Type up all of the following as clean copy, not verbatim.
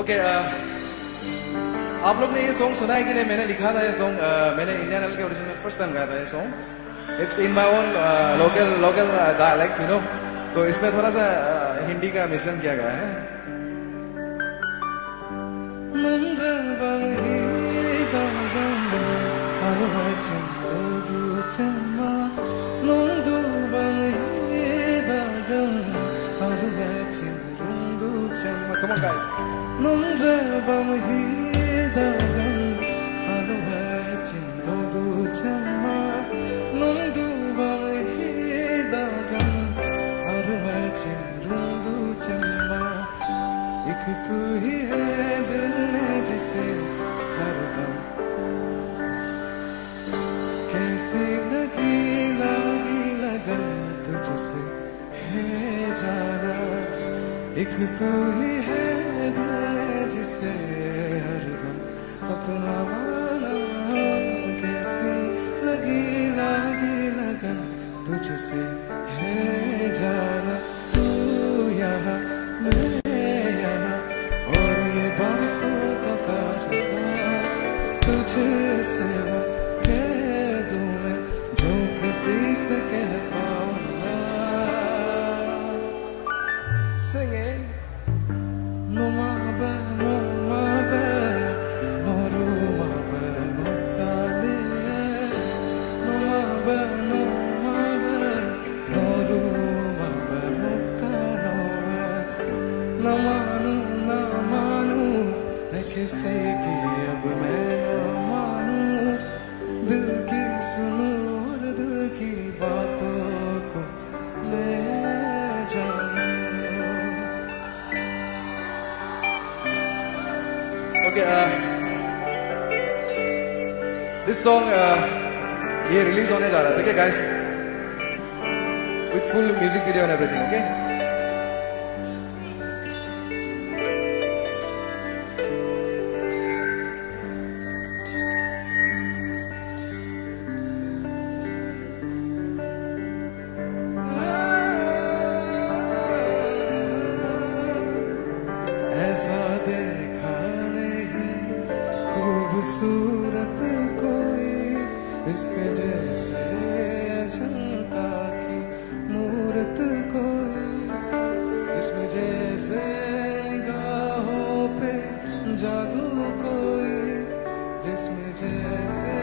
Okay, आप लोग ने ये सॉन्ग सुना है कि नहीं? मैंने लिखा था ये सॉन्ग, मैंने इंडियन आइडल के ऑडिशन में फर्स्ट टाइम गाया था ये song. It's in my own local dialect, you know. तो इसमें थोड़ा सा हिंदी का मिश्रण किया गया है। Come on, guys. एक तू ही है दिल में जिसे हरदम कैसी लगी लगन तुझसे है जाना। एक तू ही है दिल में जिसे हरदम अपना माना। कैसी लगी लगन तुझसे है जाना। तू यहाँ मैं यहाँ और ये बातों का कारवां तुझसे कह दूं मैं जो किसी से कह पाऊंगा। Sing it. No mabe, no mabe, no rumabe, no kale. No mabe, no mabe, no rumabe, no kanoe. Na manu, मैं किसी की अब मैं ना मानूं। दिल की सुनूं और दिल की बातों को ले जानूं। Okay, this song ये रिलीज होने जा रहा है, ठीक है guys, with full music video and everything, okay? ऐसा देखा नहीं खूबसूरत कोई इसके जैसे अजंता की मूरत कोई। जिसमें जैसे निगाहों पे जादू कोई। जिसमें जैसे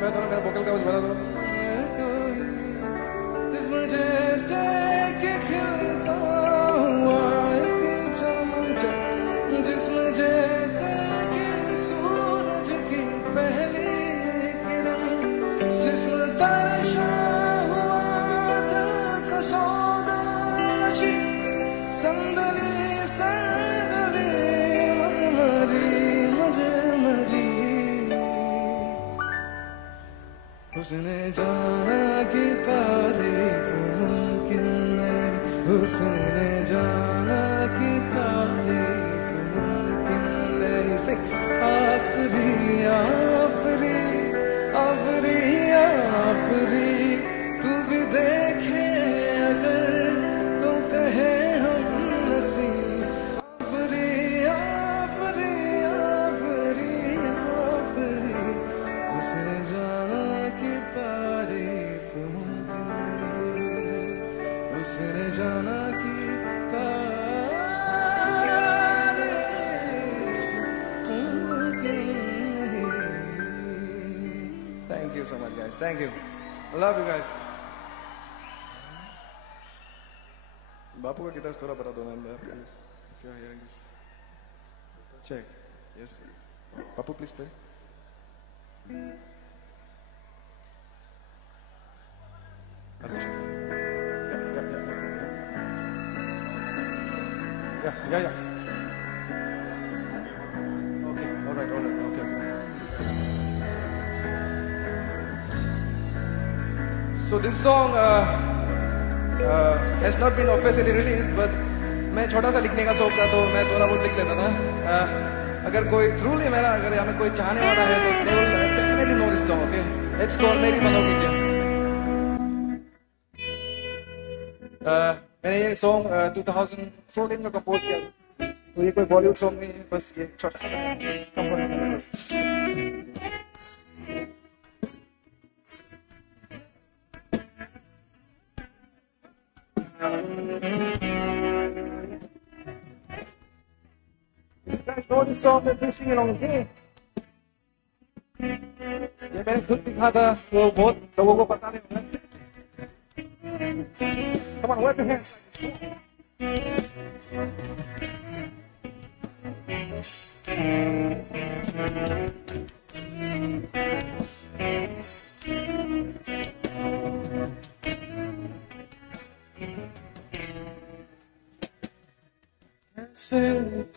मैं दोनों मेरा वोकल का कुछ बना दो। कोई जिसमें जैसे कि खिलता जिसमें जैसे कि सूरज की पहली किरण। जिसमें तरशा हुआ दिल का सौदा नशी। संदली संदली मन मरी मुझे मरी। उसने जाना कि तारीफ मुमकिन है। उसने जाना कि तारीफ आफरी आफरी आफरी आफरी। तू भी देखे अगर तो कहे हम नसीब। आफरी आफरी आफरी आफरी। उसे जाना कि तारीफ मुमकिन नहीं। उसने जाना कि Thank you so much, guys. Thank you. I love you guys. बापू का गिटार थोड़ा बता दो ना, please. If you are hearing this. Check. Yes. Bapu, please play. Yeah. Okay. All right. Okay. So this song has not been officially released, but मैं छोटा सा लिखने का शौक था तो मैं थोड़ा बहुत लिख लेता था। अगर कोई थ्रूली मेरा अगर यहाँ में कोई चाहने वाला है तो they will definitely know this song, okay? It's called मेरी मनोगी क्या। मैंने ये सॉन्ग 2014 में कंपोज किया। तो ये कोई बॉलीवुड सॉन्ग नहीं है, बस ये छोटा सा कंपोजिशन है बस। You guys know this song that we sing along, okay? ये मैंने खुद लिखा था, तो बहुत लोगों को पता नहीं होगा। Come on, wave your hands. कैसे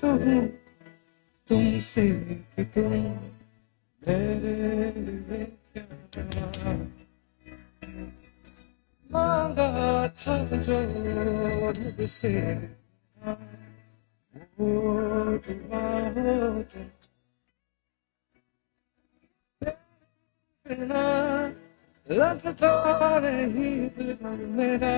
कहूँ तुमसे कि तुम मेरे लिए क्या मांगा था जो मुझसे, वो दुआ हो तुम बिना लगता नहीं दिल मेरा।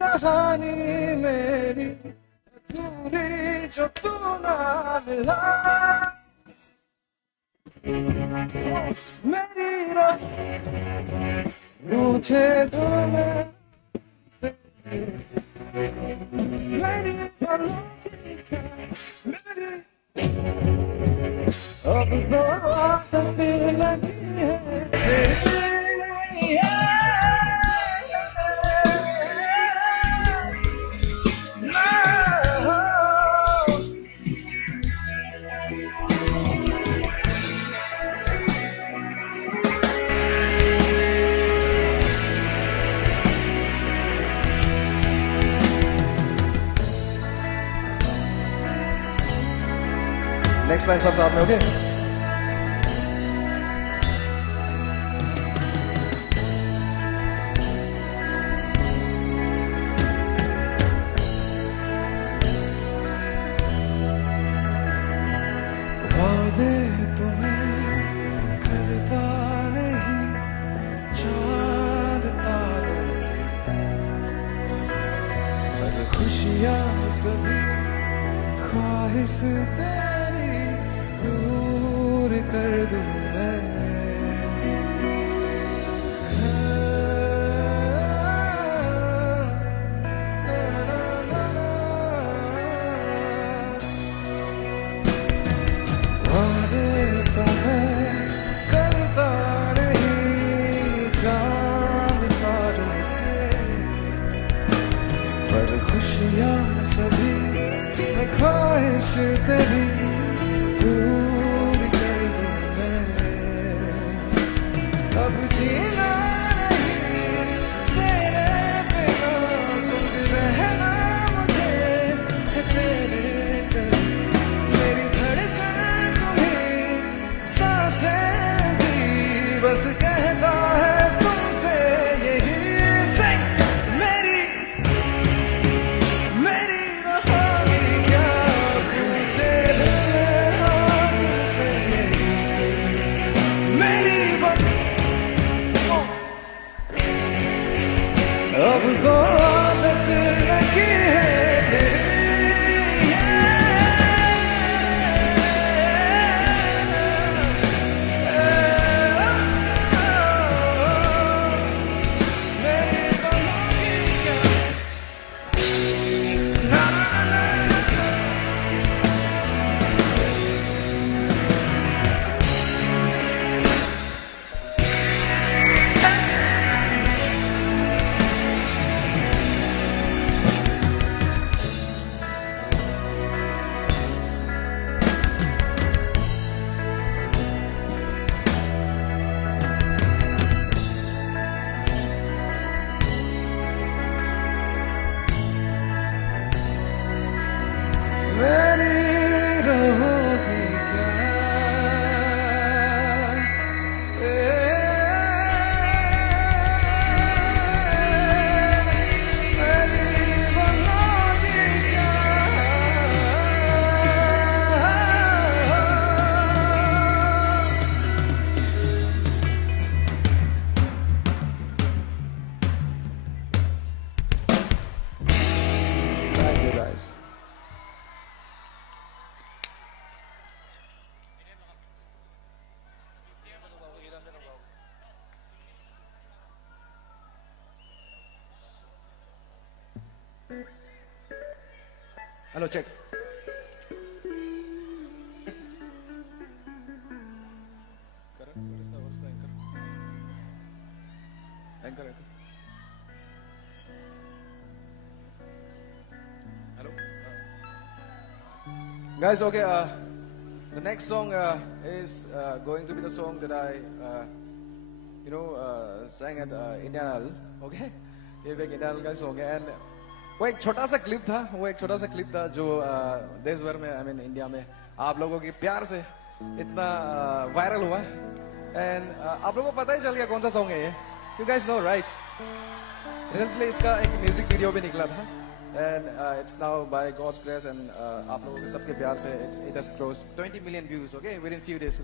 कहानी मेरी अधूरी जो तू ना मिला, मेरी राह मुझे तो मेरी पलों की क्या मेरी अब तो आदत लगी है तेरी। नेक्स्ट लाइन सब साथ में, ओके? वादे तुम्हें करता नहीं चांद तारों की, खुशियां सभी ख्वाहिश तेरी दूर कर दूं मैं। वादे तो मैं करता नहीं चांद तारों के, पर खुशियां सभी ख्वाहिश तेरी पूरी कर दूं मैं। अब जीना नहीं तेरे बिना, संग रहना मुझे है तेरे करीब, मेरी धड़कन तुम्हीं सांसें भी बस कहता है तुमसे यही से। मेरी मेरी अब तो आदत लगी है तेरी। Hello, check. Correct. Where is the anchor? Anchor. Hello. Guys, okay. The next song is going to be the song that I, sang at Indian Idol. Okay. ये भी एक इंडियन आइडल का सॉन्ग है. एंड वो एक छोटा सा clip था जो देश भर में, आई मीन इंडिया में आप लोगों के प्यार से इतना वायरल हुआ. एंड आप लोगों को पता ही चल गया कौन सा सॉन्ग है ये. You guys know right. Recently इसका एक म्यूजिक वीडियो भी निकला था. And it's now by God's grace and आप लोगों के सबके प्यार से it has crossed 20 million views. Okay, within few days.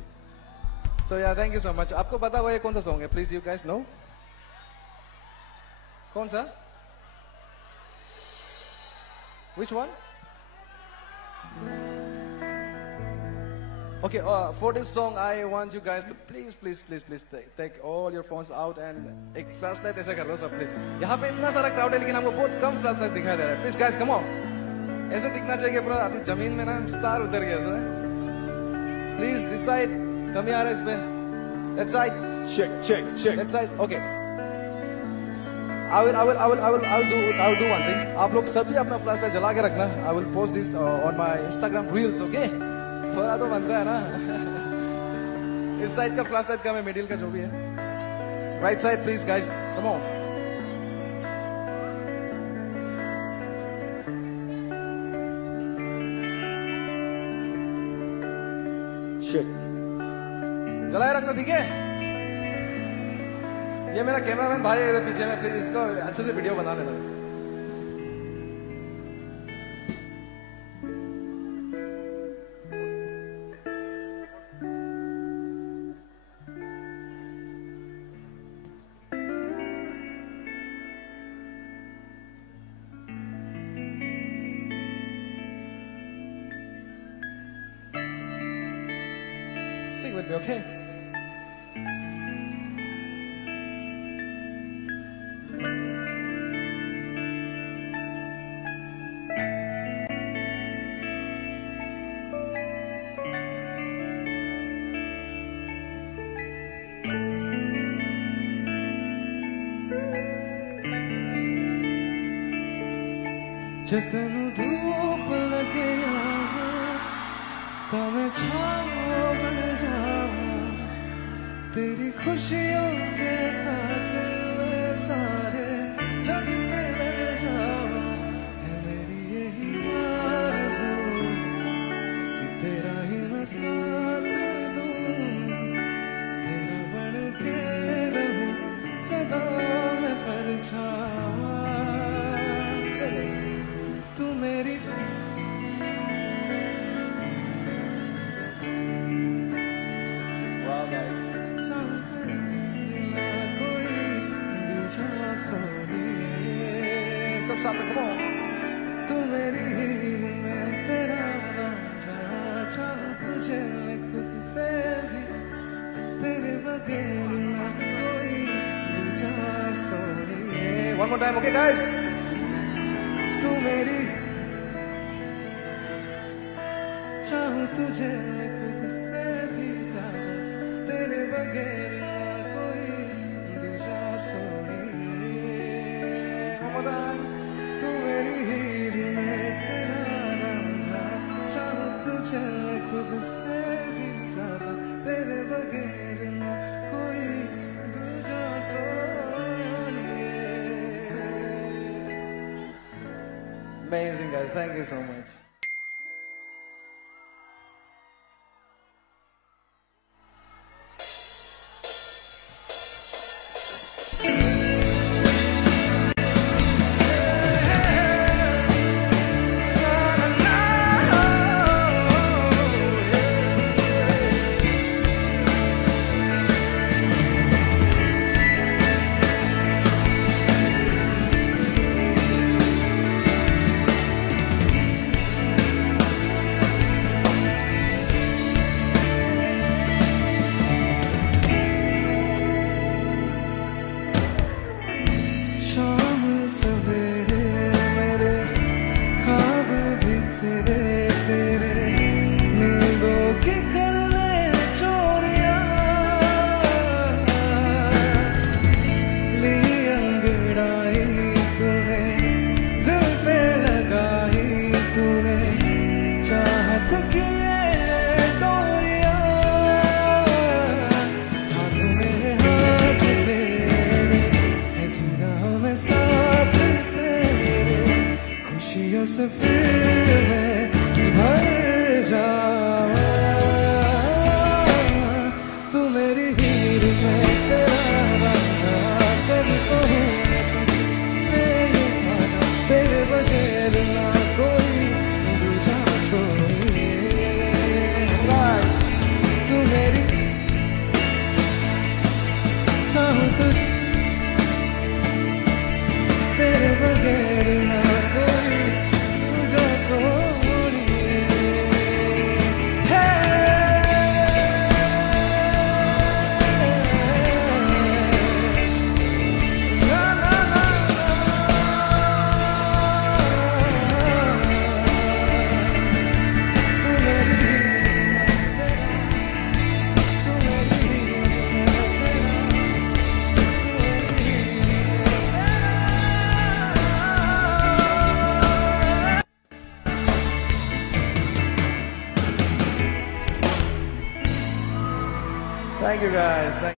So yeah thank you so much. आपको पता हुआ ये कौन सा सॉन्ग है? Please you guys know. कौन सा? Which one? Okay, for this song, I want you guys to please take all your phones out and एक flashlight ऐसा कर लो सब please. यहाँ पे इतना सारा crowd है लेकिन हमको बहुत कम flashlights दिखाई दे रहा है. Please guys, come on. ऐसे दिखना चाहिए पूरा अभी जमीन में ना स्टार उतर गया सर. Please this side. कमी आ रहा है इसमें. That side. Check. That side. Okay. I will do one thing. आप लोग सभी अपना फ्लैश लाइट जला के रखना. I will post this on my Instagram reels, okay? थोड़ा तो बनता है ना. इस साइड का फ्लैश लाइट का मैं मिडिल का जो भी है. Right side please guys, come on. जलाए रखना, ठीक है? ये मेरा कैमरामैन भाई है पीछे में. प्लीज इसको अच्छे से वीडियो बना देना. Sing with me, okay? जतन धूप लगे तो मैं छाँव बन जाऊं. तेरी खुशियों के खातिर मैं सारे जग से लड़ जाऊं. है मेरी यही आरज़ू कि तेरा ही मैं साथ दूं. तेरा बन के रहूं सदा मैं परछावा. तू मेरी वाह गाइस. ना कोई दूसरा सोनिए. सब साथ में कम ऑन. तू मेरी मैं तेरा रांझा. चाहूं तुझे मैं खुद से भी. तेरे बगैर ना कोई दूसरा सोनिए. One more time, okay guys? तू मेरी चाहूं तुझे मैं खुद से भी ज्यादा. तेरे बगैर ना कोई दूसरा सोनिए. तू मेरी हीर में तेरा रांझा. चाहूं तुझे मैं खुद से भी ज्यादा. तेरे बगैर ना कोई दूसरा सोनिए. Amazing guys, thank you so much. चाहूं तो तेरे बगैर ना कोई तुझे सोनिए है ना ना ना तू मेरी Thank you guys.